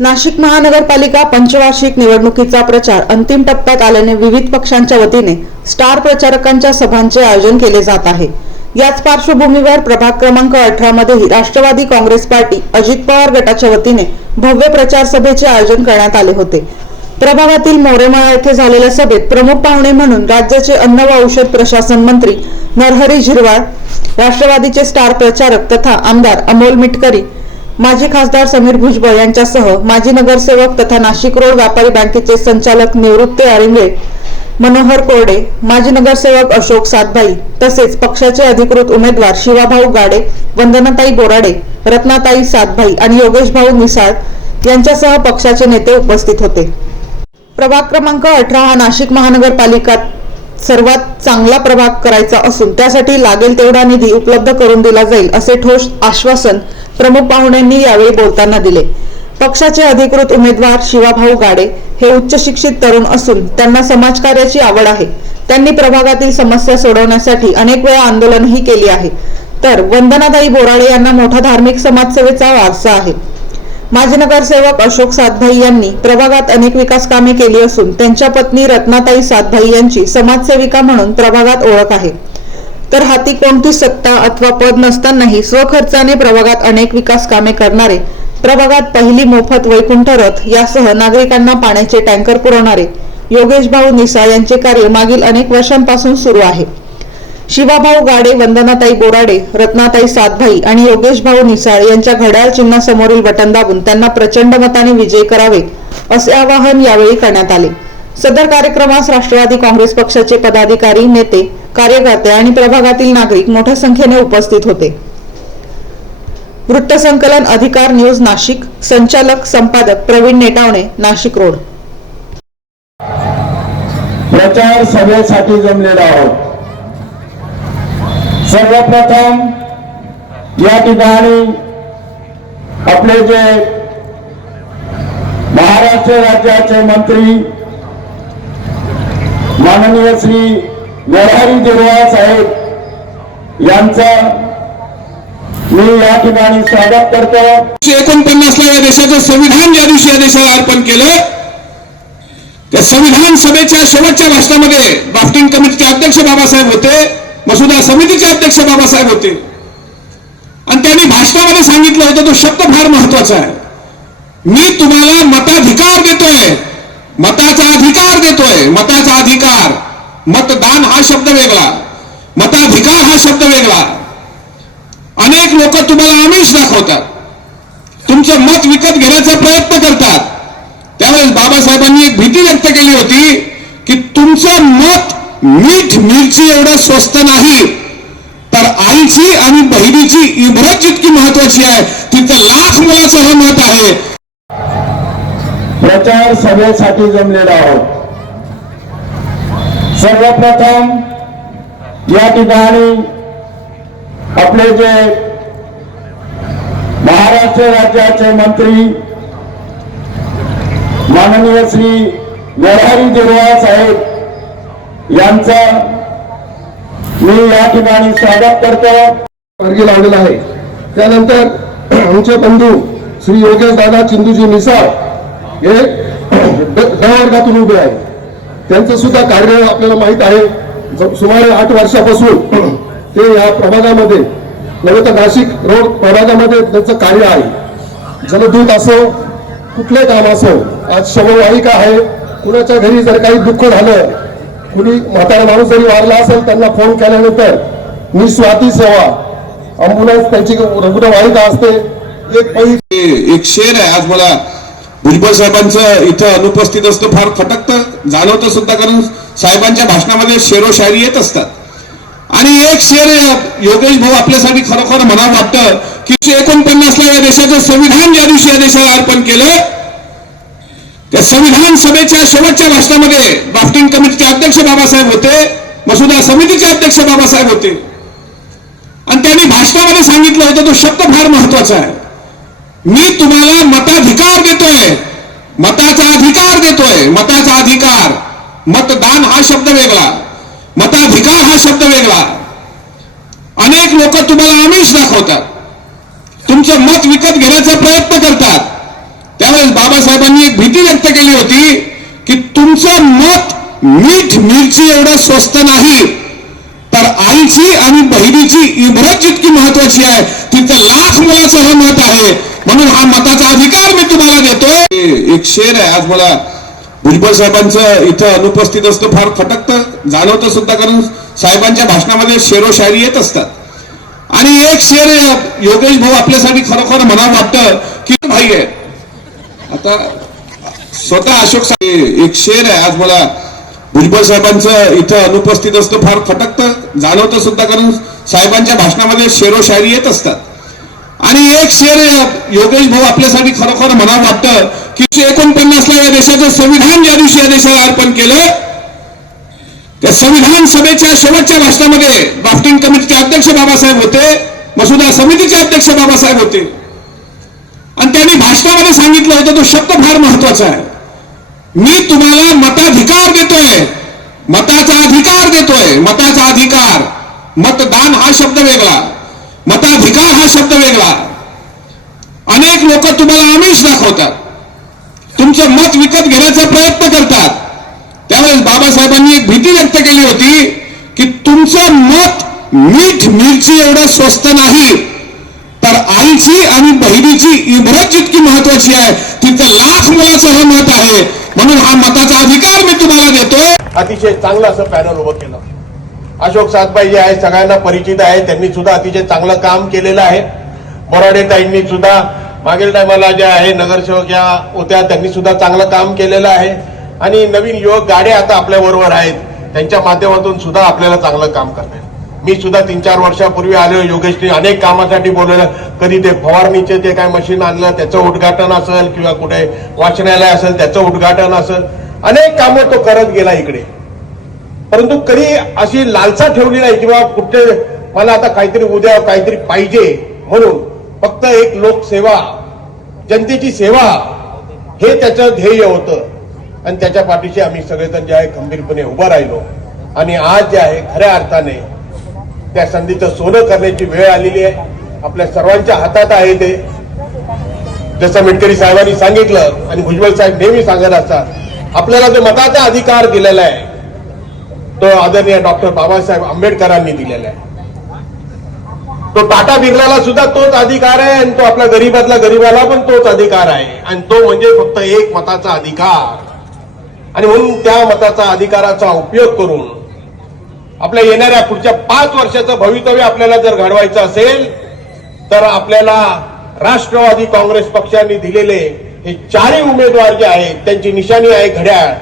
नाशिक महानगरपालिका पंचवार्षिक निवडणुकीचा प्रचार अंतिम टप्प्यात आल्याने विविध पक्षांच्या वतीने स्टार प्रचारकांच्या सभांचे आयोजन केले जात आहे। याच पार्श्वभूमीवर प्रभाग क्रमांक 18 मध्येही राष्ट्रवादी काँग्रेस पार्टी अजित पवार गटाच्या वतीने भव्य प्रचार सभेचे आयोजन करण्यात आले होते। प्रभागातील मोरेमाळा येथे झालेल्या सभेत प्रमुख पाहुणे म्हणून राज्याचे अन्न व औषध प्रशासन मंत्री नरहरी झिरवाळ, राष्ट्रवादीचे स्टार प्रचारक तथा आमदार अमोल मिटकरी, माजी खासदार समीर भुजबळ यांच्यासह माजी नगरसेवक तथा नाशिक रोड व्यापारी बँकेचे संचालक निवृत्ती आरिंगे, मनोहर कोरडे, माजी नगरसेवक अशोक सातभाई तसेच पक्षाचे अधिकृत उमेदवार शिवाभाऊ गाडे, वंदनाताई बोराडे, रत्नाताई सातभाई आणि योगेशभाऊ मिसाळ यांच्यासह पक्षाचे नेते उपस्थित होते। प्रभाग क्रमांक 18 हा नाशिक महानगरपालिकेत सर्वात चांगला प्रभाग करायचा असून त्यासाठी लागेल तेवढा निधी उपलब्ध करून दिला जाईल असे ठोस आश्वासन प्रमुख पाहुण्यांनी यावेळी बोलताना दिले। पक्षाचे अधिकृत उमेदवार शिवाभाऊ गाडे हे उच्च शिक्षित तरुण असून त्यांना समाजकार्याची आवड आहे। त्यांनी प्रभागातील समस्या सोडवण्यासाठी अनेक वेळा आंदोलनही केली आहे। तर वंदनाताई बोराडे यांना मोठा धार्मिक समाजसेवेचा वारसा आहे। माजी नगरसेवक अशोक सातभाई यांनी प्रभागात अनेक विकास कामे केली असून त्यांच्या पत्नी रत्नाताई सातभाई यांची समाजसेविका म्हणून प्रभागात ओळख आहे। तर हाती कोणती सत्ता अथवा पद नसतानाही स्वखर्चाने प्रभागात अनेक विकास कामे करणारे, प्रभागात पहिली मोफत वैकुंठ रथ यासह नागरिकांना पाण्याचे टँकर पुरवणारे योगेशभाऊ मिसाळ यांचे कार्य मागील अनेक वर्षांपासून सुरू आहे। शिवाभाऊ गाडे, वंदनाताई बोराडे, रत्नाताई सातभाई आणि योगेशभाऊ मिसाळ यांच्या घड्याळ चिन्हासमोरील बटन दाबून त्यांना प्रचंड मताने विजयी करावे असे आवाहन यावेळी करण्यात आले। सदर कार्यक्रमास राष्ट्रवादी काँग्रेस पक्षाचे पदाधिकारी, नेते, कार्यकर्ते आणि प्रभागातील नागरिक मोठ्या संख्येने उपस्थित होते। वृत्तसंकलन अधिकार न्यूज नाशिक, संचालक संपादक प्रवीण नेटावणे, नाशिक रोड। प्रचार सभेसाठी जमलेला आहोत। सर्वप्रथम या ठिकाणी आपले जे महाराष्ट्र राज्याचे मंत्री माननीय श्री नरहरी झिरवाळ साहेब यांचं मी या ठिकाणी स्वागत करतो। 49 ला या देशाचं संविधान ज्या दिवशी या देशाला अर्पण केलं, त्या संविधान सभेच्या शेवटच्या भाषणामध्ये ड्राफ्टिंग कमिटीचे अध्यक्ष बाबासाहेब होते, मसुदा समितीचे अध्यक्ष बाबासाहेब होते आणि त्यांनी भाषणामध्ये सांगितलं होतं, तो शब्द फार महत्वाचा आहे, मी तुम्हाला मताधिकार देतोय, मताचा अधिकार देतोय, मताचा अधिकार। मतदान हा शब्द वेगळा, मताधिकार हा शब्द वेगळा। अनेक लोक तुम्हाला आमिष दाखवतात, तुमचं मत विकत घेण्याचा प्रयत्न करतात। त्यावेळेस बाबासाहेबांनी एक भीती व्यक्त केली होती की तुमचं मत मीठ मिरची एवढं स्वस्त नाही, तर आईची आणि बहिणीची इबरत जितकी महत्वाची आहे तितकं लाख मोलाचं हे मत आहे। प्रचार सभेसाठी जमलेला आहोत। सर्वप्रथम या ठिकाणी आपले जे महाराष्ट्र राज्याचे मंत्री माननीय श्री नरहरी झिरवाळ साहेब यांचं मी या ठिकाणी स्वागत करतो। मार्गी लावलेला आहे। त्यानंतर आमचे बंधू श्री योगेश दादा चिंदूजी मिसाळ हे ड वर्गातून उभे आहेत। त्यांचं सुद्धा कार्य आपल्याला माहित आहे। सुमारे 8 वर्षापासून ते या प्रभागामध्ये नव्हे तर नाशिक रोड प्रभागामध्ये त्यांचं कार्य आहे। जलदूत असो, कुठले काम असो, आज शववाहिका आहे, कुणाच्या घरी जर काही दुःख झालं, कुणी म्हातारा माणूस जरी वारला असेल, त्यांना फोन केल्यानंतर निस्वार्थी सेवा, अँब्युलन्स त्यांची रुग्णवाहिका असते। एक शेर आहे, आज मला भुजबळ साहेबांचं इथं अनुपस्थित असतं फार फटकतं जाणवतं सुद्धा, कारण साहेबांच्या भाषणामध्ये शेरोशायरी येत असतात। आणि एक शेर योगेश भाऊ आपल्यासाठी खरोखर म्हणावं वाटतं की 49 ला या देशाचं संविधान ज्या दिवशी या देशाला अर्पण केलं, त्या संविधान सभेच्या शेवटच्या भाषणामध्ये ड्राफ्टिंग कमिटीचे अध्यक्ष बाबासाहेब होते, मसुदा समितीचे अध्यक्ष बाबासाहेब होते आणि त्यांनी भाषणामध्ये सांगितलं होतं, तो शब्द फार महत्वाचा आहे, मी तुम्हाला मताधिकार देतोय, मताचा अधिकार देतोय, मताचा अधिकार। मतदान हा शब्द वेगळा, मताधिकार हा शब्द वेगळा। अनेक लोक तुम्हाला आमिष दाखवतात, तुमचं मत विकत घेण्याचा प्रयत्न करतात। त्यावेळेस बाबासाहेबांनी एक भीती व्यक्त केली होती की तुमचं मत मीठ मिरची एवढं स्वस्त नाही, तर आईची आणि बहिणीची इबरत जितकी महत्वाची आहे तितकं लाख मोलाचं हे मत आहे. म्हणून हा मताचा अधिकार मी तुम्हाला देतो. एक शेर आहे, आज मला भुजबळ साहेबांचं इथं अनुपस्थित असतं फार फटकतं जाणवतं सुद्धा, कारण साहेबांच्या भाषणामध्ये शेरोशायरी येत असतात. आणि एक शेर योगेश भाऊ आपल्यासाठी खरोखर म्हणावं वाटतं की भाई आहे. आता स्वतः अशोक साहेब एक शेर आहे, आज मला भुजबळ साहेबांचं इथं अनुपस्थित असतं फार फटकतं जाणवतं सुद्धा, कारण साहेबांच्या भाषणामध्ये शेरोशायरी येत असतात. आणि एक शेर योगेश भाऊ आपल्यासाठी खरोखर म्हणावं वाटतं की 49ला या देशाचं संविधान ज्या दिवशी या देशाला अर्पण केलं, त्या संविधान सभेच्या शेवटच्या भाषणामध्ये ड्राफ्टिंग कमिटीचे अध्यक्ष बाबासाहेब होते, मसुदा समितीचे अध्यक्ष बाबासाहेब होते. आणि त्यांनी भाषणामध्ये सांगितलं होतं, तो शब्द फार महत्वाचा आहे, मी तुम्हाला मताधिकार देतोय, मताचा अधिकार देतोय. मताचा अधिकार, मतदान हा शब्द वेगळा, मताधिकार हा शब्द वेगळा. अनेक लोक तुम्हाला आमिष दाखवतात, तुमचं मत विकत घेण्याचा प्रयत्न करतात. त्यावेळेस बाबासाहेबांनी एक भीती व्यक्त केली होती की तुमचं मत मीठ मिरची एवढं स्वस्त नाही, तर आईची आणि बहिणीची इबरत जितकी महत्वाची आहे तितकं लाख मोलाचं हे मत आहे. म्हणून हा मताचा अधिकार मी तुम्हाला देतो. अतिशय चांगलं असं पॅनल उभं केलं. अशोक सातबाई जे आहे सगळ्यांना परिचित आहे, त्यांनी सुद्धा अतिशय चांगलं काम केलेलं आहे. बोराडे ताईंनी सुद्धा मागील टायमाला ज्या आहे नगरसेवक या होत्या, त्यांनी सुद्धा चांगलं काम केलेलं आहे. आणि नवीन युवक गाड्या आता आपल्या बरोबर आहेत, त्यांच्या माध्यमातून सुद्धा आपल्याला चांगलं काम करता येईल. मी सुद्धा 3-4 वर्षापूर्वी आलो, योगेशने अनेक कामासाठी बोलवलं. कधी ते फवारणीचे ते काय मशीन आणलं त्याचं उद्घाटन असेल, किंवा कुठे वाचनालय असेल त्याचं उद्घाटन असेल, अनेक कामं तो करत गेला इकडे. परंतु कधी अशी लालसा ठेवली नाही किंवा कुठे मला आता काहीतरी उद्या काहीतरी पाहिजे म्हणून. फक्त एक लोकसेवा, जनतेची सेवा हे त्याचं ध्येय होतं. आणि त्याच्या पाठीशी आम्ही सगळेजण जे आहे खंबीरपणे उभं राहिलो. आणि आज जे आहे खऱ्या अर्थाने त्या संधीचं सोनं करण्याची वेळ आलेली आहे. आपल्या सर्वांच्या हातात आहे ते. जसं मेटकरी साहेबांनी सांगितलं आणि भुजबळ साहेब नेहमी सांगत असतात, आपल्याला जो मताचा अधिकार दिलेला आहे तो आदरणीय डॉक्टर बाबासाहेब आंबेडकरांनी दिलेला आहे. तो टाटा बिर्लाला सुद्धा तोच अधिकार आहे आणि तो आपल्या गरीबातला गरीबाला पण तोच अधिकार आहे. आणि तो म्हणजे फक्त एक मताचा अधिकार. आणि म्हणून त्या मताचा अधिकाराचा उपयोग करून आपल्या येणाऱ्या पुढच्या 5 वर्षाचं भवितव्य आपल्याला जर घडवायचं असेल तर आपल्याला राष्ट्रवादी काँग्रेस पक्षाने दिलेले हे 4 उमेदवार जे आहेत त्यांची निशाणी आहे घड्याळ.